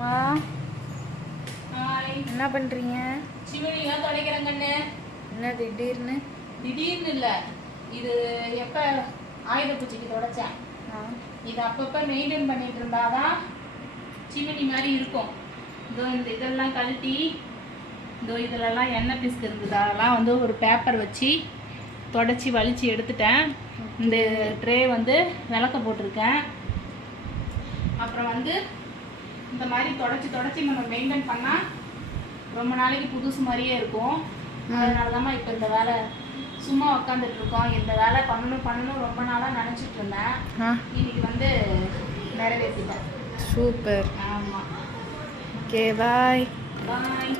அம்மா என்ன பண்ணுறீங்க? சிவனிலாம் துடைக்கிறேன் கண்ணு. என்ன திடீர்னு? திடீர்னு இல்லை, இது எப்போ ஆயுத பூஜைக்கு துடைச்சேன். இது அப்பப்போ மெயின்டைன் பண்ணிட்டு இருந்தாதான் சிமினி மாதிரி இருக்கும். இதோ இந்த இதெல்லாம் கழட்டி, இதோ இதிலெல்லாம் எண்ணெய் பிஸ்கு இருக்குது, அதெல்லாம் வந்து ஒரு பேப்பர் வச்சு தொடச்சி வலிச்சு எடுத்துட்டேன். இந்த ட்ரே வந்து விளக்க போட்டிருக்கேன். அப்புறம் வந்து இந்த மாதிரி தொடச்சி நம்ம மெயின்டைன் பண்ணால் ரொம்ப நாளைக்கு புதுசு மாதிரியே இருக்கும். அதனால தான் இப்போ இந்த வேலை சும்மா உக்காந்துட்டு இருக்கோம். இந்த வேலை பண்ணணும் ரொம்ப நாளாக நினச்சிட்டு இருந்தேன். இன்னைக்கு வந்து நிறைவேற்றிட்டேன். சூப்பர். ஆமாம். ஓகே, பாய். பாய்.